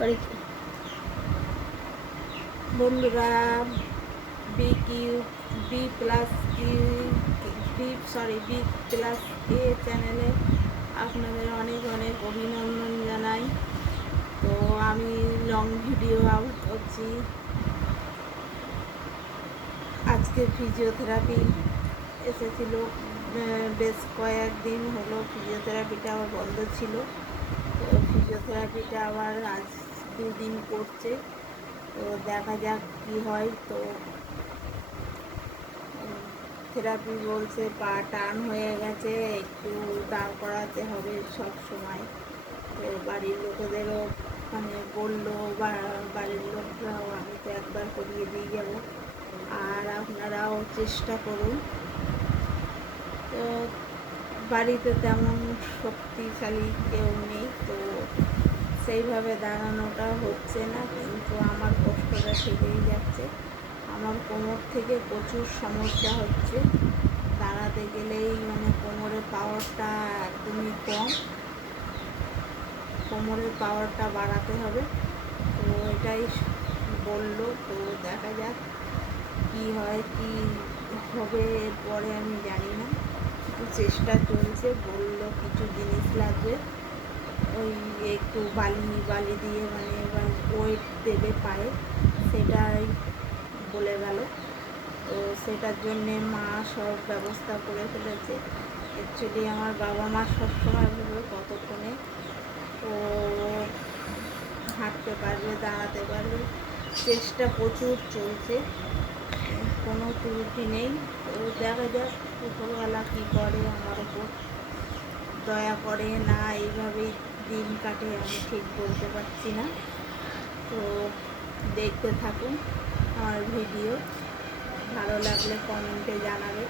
করে কি বন্ধুরা, বি প্লাস বি প্লাস এ চ্যানেলে আপনাদের অনেক অনেক অভিনন্দন জানাই। তো আমি লং ভিডিও আউট করছি। আজকে ফিজিওথেরাপি এসেছিল, বেশ কয়েকদিন হলো ফিজিওথেরাপিটা আবার বন্ধ ছিল। তো ফিজিওথেরাপিটা আবার আজ 2 দিন করছে। তো দেখা যাক কি হয়। তো থেরাপি বলছে পা টান হয়ে গেছে, একটু দাঁড় করাতে হবে সব সময়। তো বাড়ির লোকেদেরও মানে বললো, বাড়ির লোকরাও, আমি তো একবার করিয়ে দিয়ে যাবো, আর আপনারাও চেষ্টা করুন। তো বাড়িতে তেমন শক্তিশালী কেউ নেই, তো সেইভাবে দাঁড়ানোটা হচ্ছে না, কিন্তু আমার কষ্টটা থেকেই যাচ্ছে। আমার কোমর থেকে প্রচুর সমস্যা হচ্ছে, দাঁড়াতে গেলেই মানে কোমরের পাওয়ারটা একদমই কম, কোমরের পাওয়ারটা বাড়াতে হবে। তো এটাই বললো। তো দেখা যাক কি হয়, কি হবে এরপরে আমি জানি না, কিন্তু চেষ্টা চলছে। বললো কিছু জিনিস লাগবে, ওই একটু বালি দিয়ে মানে ওয়েট দেবে পায়ে, সেটাই বলে গেল। তো সেটার জন্যে মা সব ব্যবস্থা করে ফেলেছে। অ্যাকচুয়ালি আমার বাবা মা সবসময় ভাবে কতক্ষণে ও হাঁটতে পারবে, দাঁড়াতে পারবে। চেষ্টা প্রচুর চলছে, কোনো ত্রুটি নেই। তো দেখা যাক উপরওয়ালা কী করে, আমার ওপর দয়া করে না এইভাবেই দিন কাটে আমি ঠিক বলতে পারছি না। তো দেখতে থাকুন আমার ভিডিও, ভালো লাগলে কমেন্টে জানাবে।